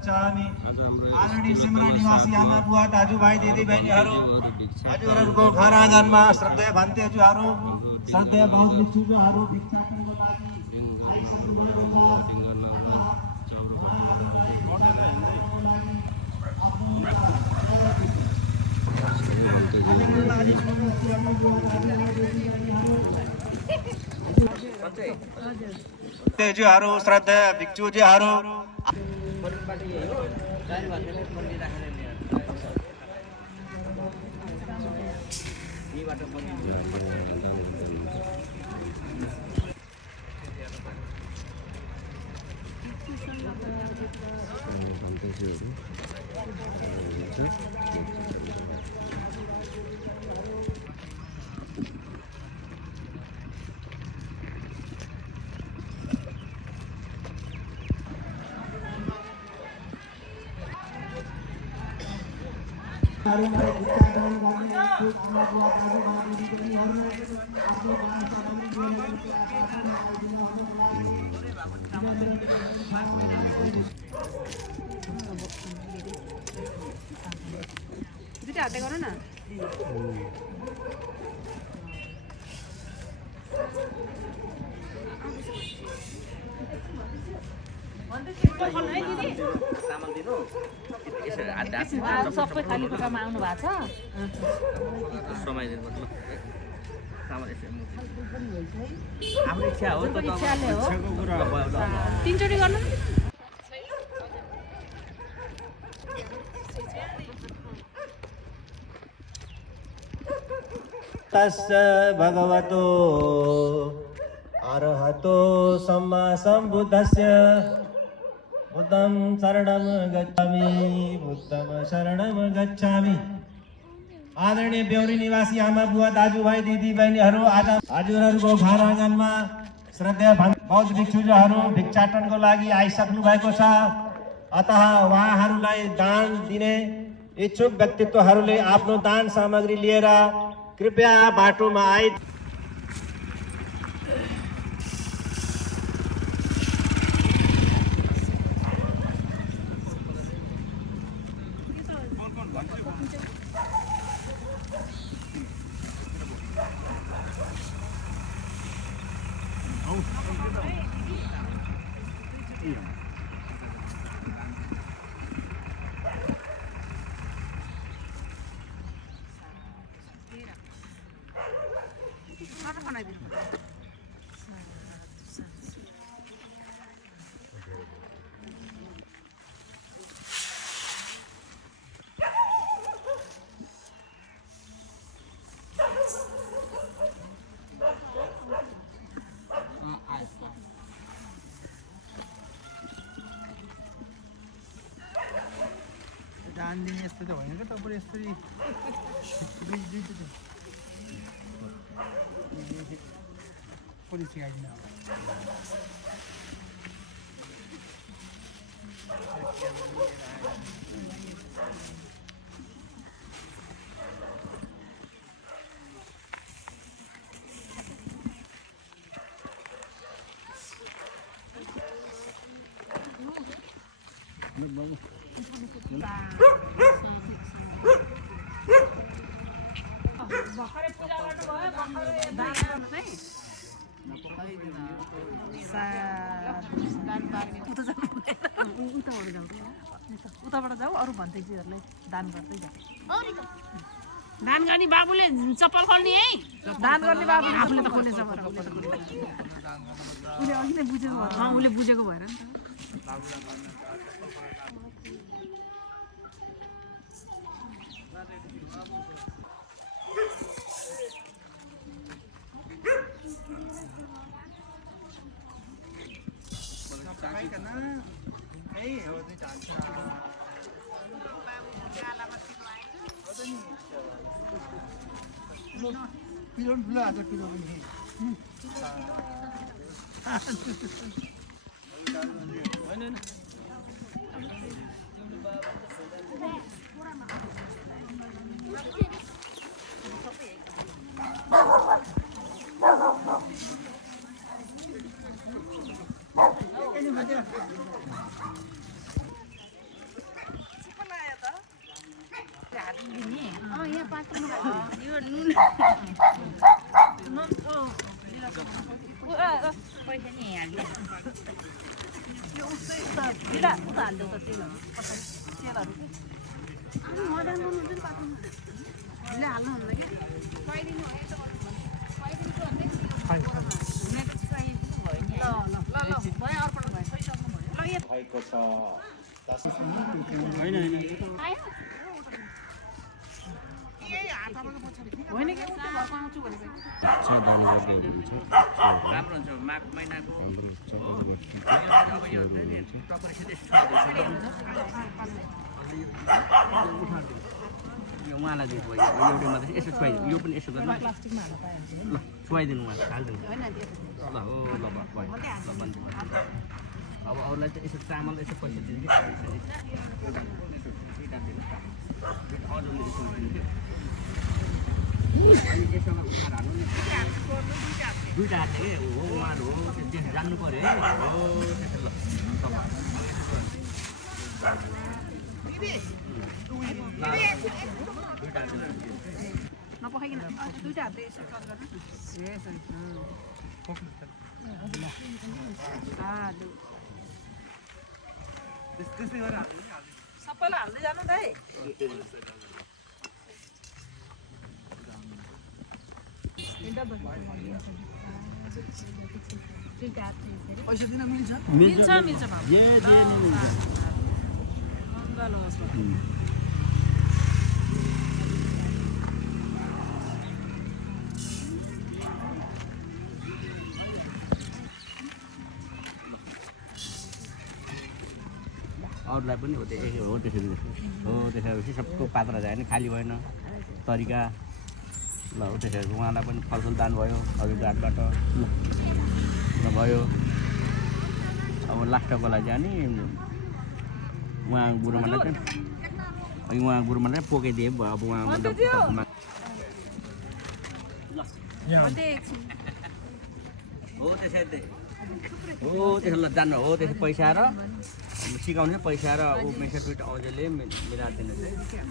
गच्छामि। आदरणीय सिमरा निवासी आमा बुवा दाजुभाइ दिदीबहिनीहरू हजुरहरूको घर आँगनमा श्रद्धेय भान्तेजुहरू श्रद्धेय बौद्ध भिक्षुहरू भिक्षाटनको लागि आइसक्नु भएको छ। तेजुहरू श्रद्धेय भिक्षुजीहरू दुईटा हातले गर न। सबै खाली कोठामा आउनु भएको छ। इच्छाले हो 3 चोटि गर्नु। तस्य भगवतो अरहतो सम्मा सम्बुद्धस्य बुद्धं शरणं गच्छामि बुद्धं शरणं गच्छामि। आदरणीय बेउरी निवासी आमा बुवा दाजुभाइ दिदीबहिनीहरू हजुरहरूको घर आँगनमा श्रद्धेय बौद्ध भिक्षुहरू भिक्षाटनको लागि आइसक्नु भएको छ। अतः उहाँहरूलाई दान दिने इच्छुक व्यक्तित्वहरूले आफ्नो दान सामग्री लिएर कृपया बाटोमा आइ दान दिने यस्तो त होइन क्या तपाईँ यस्तरी पुलिस सिकाइदिनु भर्खरै पूजा गर्नुभयो उताबाट जाऊ अरू भन्दैजीहरूलाई दान गर्दै जाऊ। दान गर्ने बाबुले चप्पल खोल्ने है। दान गर्ने बाबुले आफूले त खोल्ने चप्पल उसले अघि नै बुझेको भएर उसले बुझेको भएर नि पिलो ठुलो आज पिलो पनि यो नुन पैसा नि हाल्नु यो उस्तै दिदा उता हाल्दै त तेलहरु मडर्न नुन जुन पाक्नु ले हाल्नु हुन्न के खुवाइदिनु है त खुवाइदिनु भन्दै भएको छ होइन के उता घरमा आउँछु भनेको राम्रो हुन्छ माघ महिनाको उहाँलाई दिनु भयो एउटै मात्रै यसो छुवाइदिनु यो पनि यसो गर्नु प्लास्टिकमा हाल्न पाइहाल्छ ल छुवाइदिनु उहाँ हालिदिनु होइन ल हो ल भयो ल बन्द अब अरूलाई चाहिँ यसो चामल यसो पैसा दिन्छ अनि यसमा उठाएर हाल्नु नि दुईवटा हाल्ने के हो उहाँहरू हो त्यो जान्नु पऱ्यो है हो त्यसो ल नपखाइकन दुईवटा हातले यसो कट गर्नु त्यस्तै गरेर सबैलाई हाल्दै जानु त है पैसा दिन मिल्छ मिल्छ मिल्छ मङ्गल होस् अरूलाई पनि हो त्यसरी हो त्यसरी सबको पात्र जायो नि खाली भएन तरिका ल हो त्यसरी उहाँलाई पनि फलफुल दान भयो अरूको हातबाट ल भयो अब लास्टको लागि चाहिँ नि उहाँ गुरुमालाई चाहिँ अनि उहाँ गुरुमालाई पोकाइदिए भयो अब उहाँ हो त्यसरी हो त्यसो ल जानु हो त्यसो पैसा र सिकाउने पैसा र ऊ मेसेज दुइटा अझैले मिलाएर दिनुहोस् है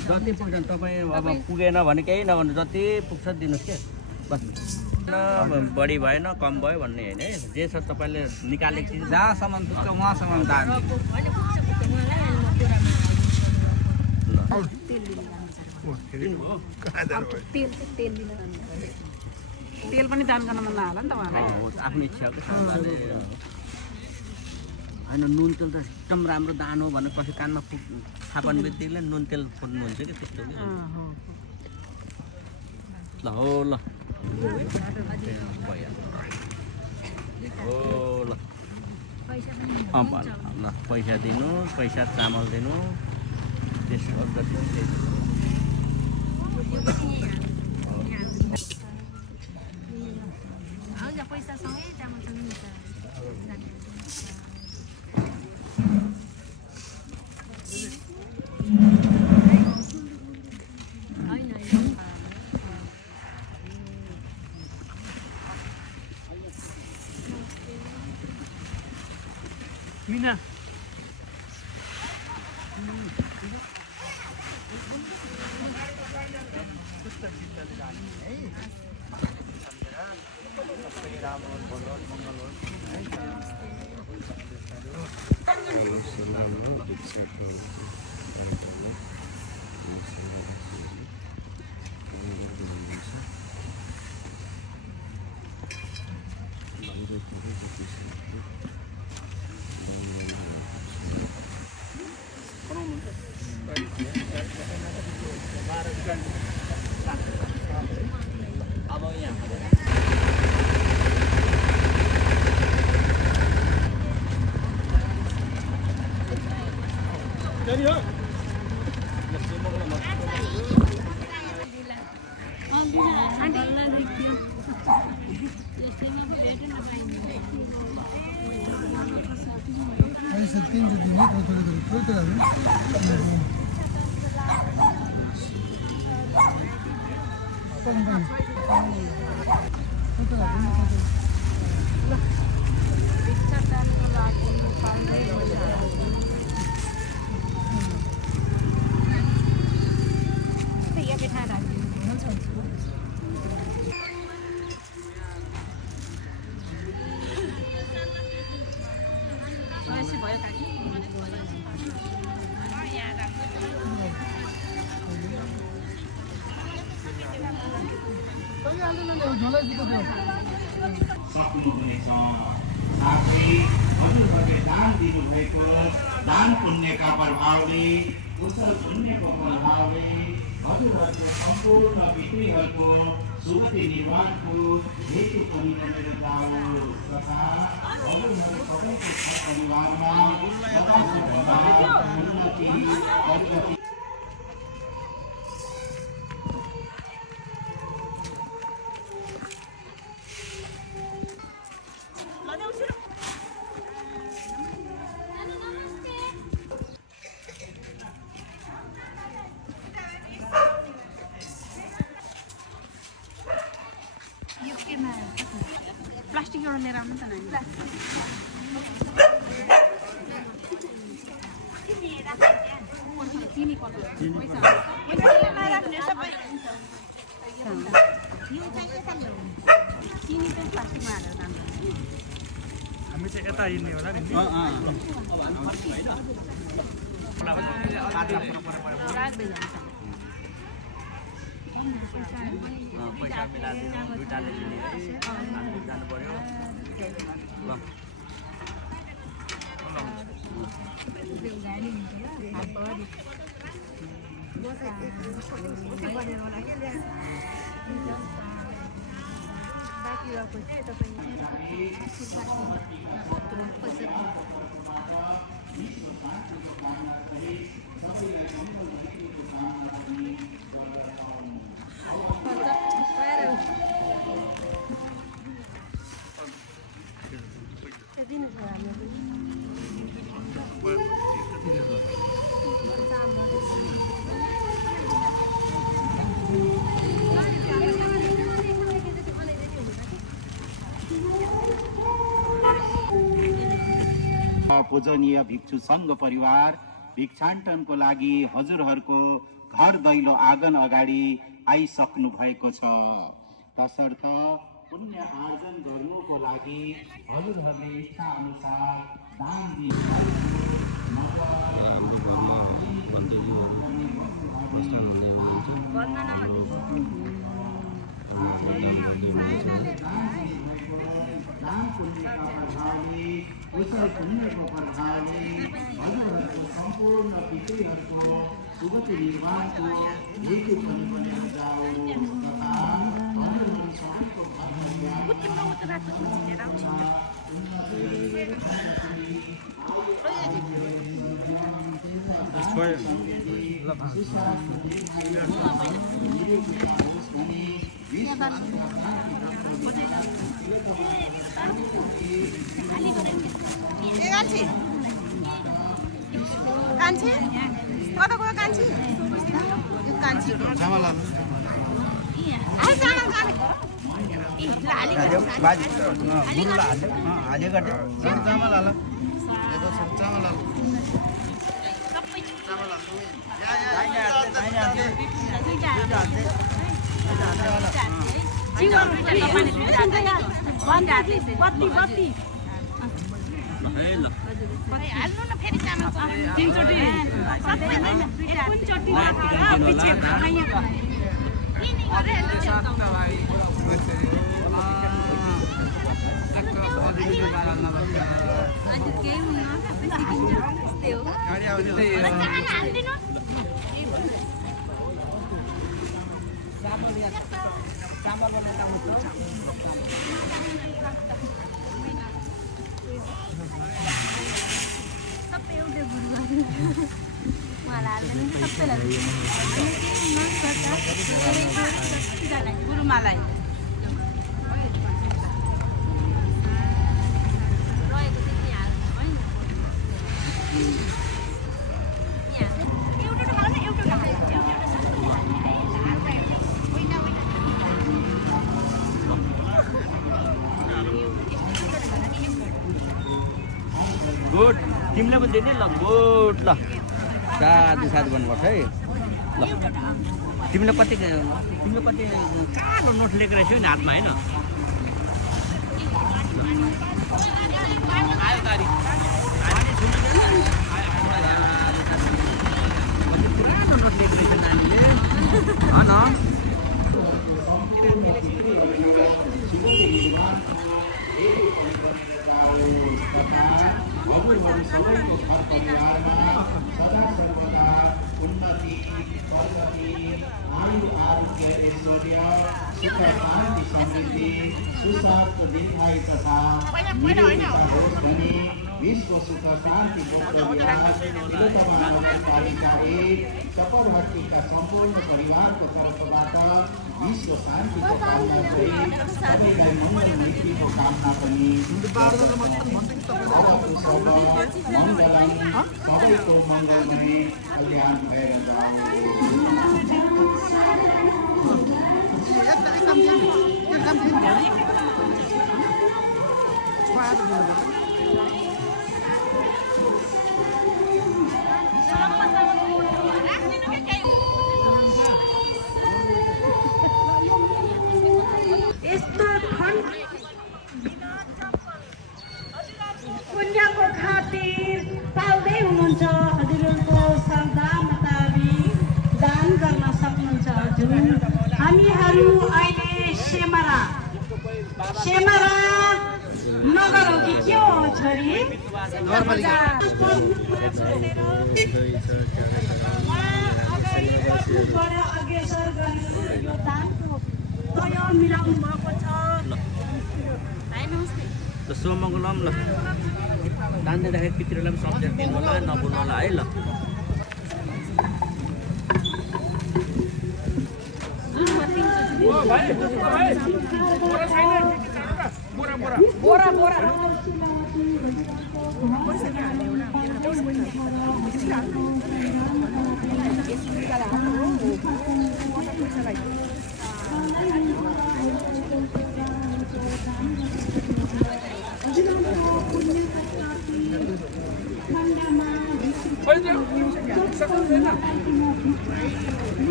जति पुग्छ तपाईँ अब पुगेन भने केही नभने जति पुग्छ दिनुहोस् क्या बस बढी भएन कम भयो भन्ने होइन है जे छ तपाईँले निकालेको चिज जहाँसम्म पुग्छ उहाँसम्म दान तेल पनि दान गर्न मन नहाला नि त उहाँलाई आफ्नो इच्छा हो कि होइन नुन तेल त एकदम राम्रो दान हो भनेर पछि कानमा थाहा पाउने बित्तिकै नुन तेल खोज्नुहुन्छ कि त्यस्तो ल हो ल हो ल ल पैसा दिनु पैसा चामल दिनु त्यसको पैसासँगै चामलसँग मिल्छ मिना सक्नुहुनेछ। साथै हजुरहरूले दान दिनुभएको दान पुण्यका प्रभावले कुशल पुण्यको प्रभावले हजुरहरूको सम्पूर्ण पितृहरूको सुगति निर्वाहको हेतु पनि बनेर जाओस् तथा हजुरहरूको सबैको परिवारमा सदा सर्वदा उन्नति प्रगति प्लास्टिक एउटा लिएर आउनु त नानी चिनी कलर चिनी चाहिँ प्लास्टिकमा हालेर जान्छ हामी चाहिँ यता हिँड्ने होला नि राख्दैन पैसा मिलाएर दुईटाले जानु पर्यो ल पूजनीय भिक्षु संघ परिवार भिक्षाटनको लागि हजुरहरूको घर दैलो आँगन अगाडि आइसक्नु भएको छ। तसर्थ पुण्य आर्जन गर्नुको लागि हजुरहरूले इच्छा अनुसार दान कुशल पुण्यको प्रभावले हजुरहरूको सम्पूर्ण पितृहरूको सुगति निर्वाहको हेतु पनि बनेर जाओस् तथा हजुरहरू सबैको कान्छी कता गयो कान्छी कान्छी हाल्नु न फेरि चामल तीनचोटि एकचोटि पछि गुरुमालाई गुड तिमीले पनि दिने ल गुड ल साधु साधु भन्नुपर्छ है ल तिमीले कति कालो नोट लिएको रहेछौ नि हातमा होइन पुरानो नोट लिएको रहेछ नानीले सौभाग्य ऐश्वर्य सुख शान्ति समृद्धि सुस्वास्थ्य दीर्घायु तथा होस् भनी विश्व सुख शान्ति चक्रवर्तीका सम्पूर्ण परिवारको तर्फबाट विश्व शान्तिको कामना गरी सबैलाई मङ्गल वृद्धिको कामना पनि सबैको मङ्गलमय कल्याण भएर पुण्यको खातिर पाल्दै हुनुहुन्छ हजुरहरूको श्रद्धा मुताबिक दान गर्न सक्नुहुन्छ हजुर। हामीहरू अहिले सेमरा नगर हो कि के हो छोरी अग्रसर गरेर यो दानको तय मिलाउनु भएको छ। सोमङ्गलम ल दान दिँदाखेरि पितृलाई पनि सम्झेर दिनु होला नबोल्नु होला है ल।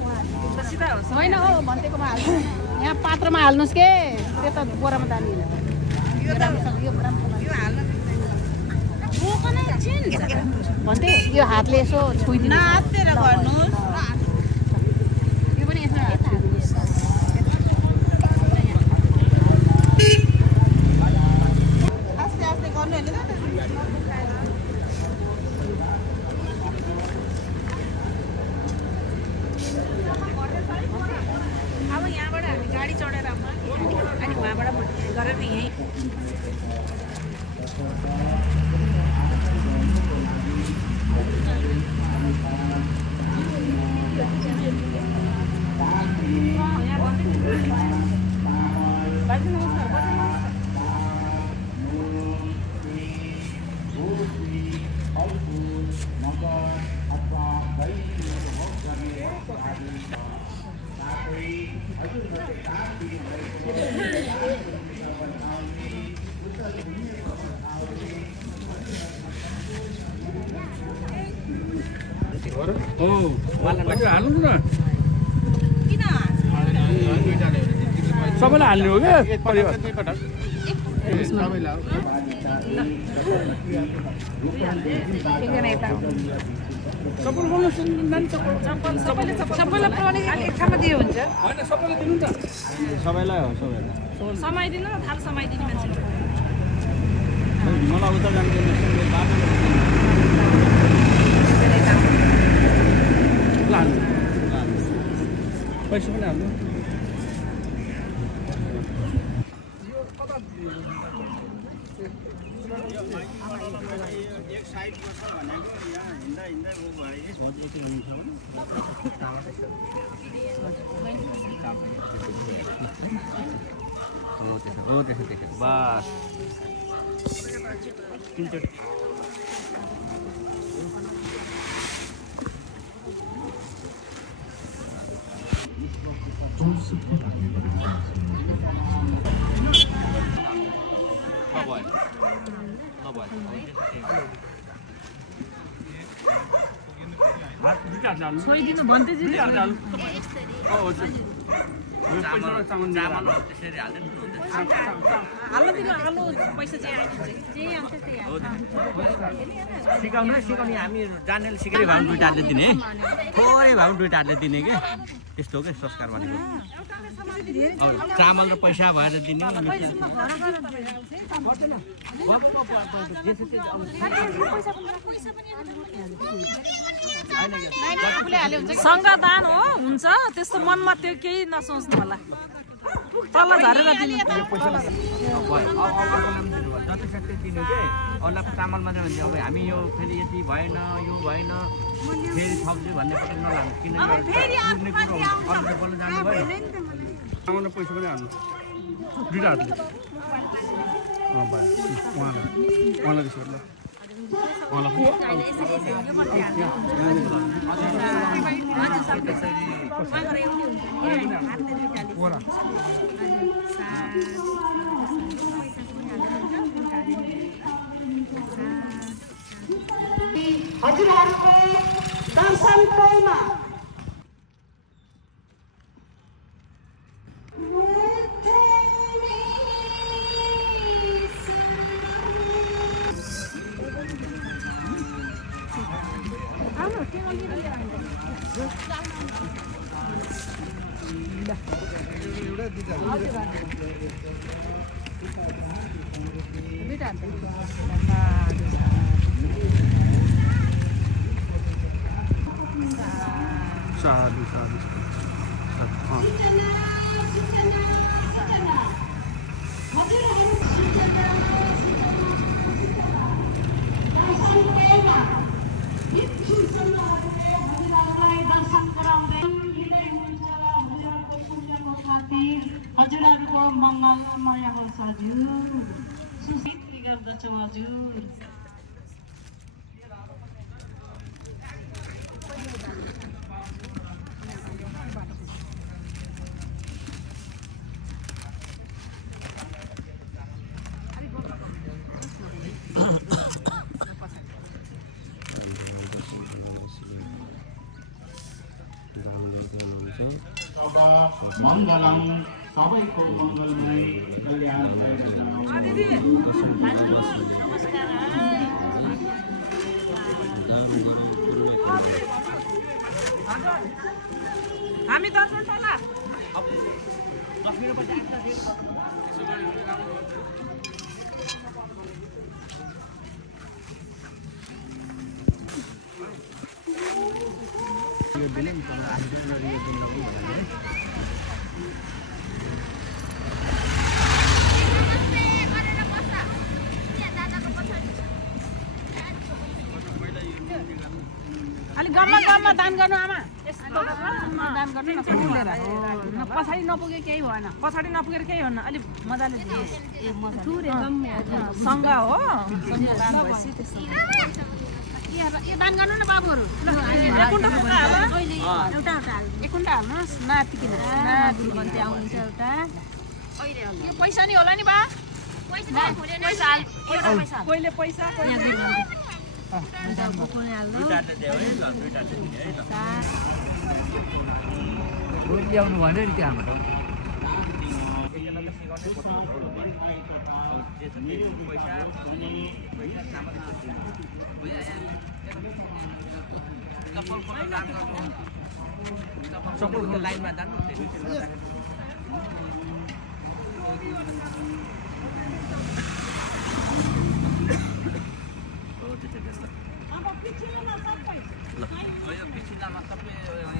होइन हो भन्टेकोमा हाल्नु यहाँ पात्रमा हाल्नुहोस् के त्यो त बोरामा दानी भन्थे यो हातले यसो छोइदिनु यो पनि यसमा आस्ते आस्ते गर्नु होइन अब यहाँबाट हामी गाडी चढेर अनि उहाँबाट गरेर यहीँ हो पैसा हाल्नु न सबैलाई हाल्ने हो क्या परिवार सबैलाई पुऱ्याउने एक ठाउँमा दियो हुन्छ होइन सबैलाई दिनु नि त सबैलाई हो सबैलाई समाइदिनु न थाल समाइदिने मान्छे मलाई उता जानु बाटो पैसा पनि हाल्नु एक साइडमा छ भनेको यहाँ हिँड्दा हिँड्दै गयो भने बस तिनचोटि छोइदिनु भन्दै हाल्नु पैसा चाहिँ सिकाउनु सिकाउने हामी जान्नेले सिकाइ भए पनि दुईवटा हातले दिने थोरै भए पनि दुईवटा हातले दिने क्या त्यस्तो हो क्या संस्कार भनेको चामल र पैसा भएर दिने सङ्गदान हो हुन्छ त्यस्तो मनमा त्यो केही नसोच्नु होला तल झरेर दिनु जति सक्दो दिनु के अरूलाई चामल मात्रै भन्छ अब हामी यो फेरि यति भएन यो भएन फेरि थप्छु भन्ने पनि नलाग्नु किनभने जानुभयो चामल र पैसा पनि हाल्नु दुईवटा हातले भयो उहाँलाई त्यसो ल हजुरहरूको दर्शनकोमा साधु साधु हजुरहरूको मङ्गलमय होस् हजुर सुसिद्धि गर्दछौँ हजुर मङ्गलम सबैको मङ्गलमय कल्याण हामी दर्शन तला अलिक गम्मा दान गर्नु आमा यस्तो दान गर्नु न पछाडि नपुगे केही भएन पछाडि नपुगेर केही भएन अलिक मजाले सङ्घ हो यो दान गर्नु न बाबुहरू एक कुन्टा हाल्नुहोस् नातिकिन आउनुहुन्छ एउटा यो पैसा नि होला नि बा पहिले पैसा दुईटाले दियो है ल दुईटाले दिने है ल ल्याउनु भन्यो नि त्यहाँबाट एकजनाले सिकाउने जे छ त्यही पैसा सामान चप्पलको लाइनमा जानु अब पिछिल्लोमा सबै ल यो पिछिल्लामा सबै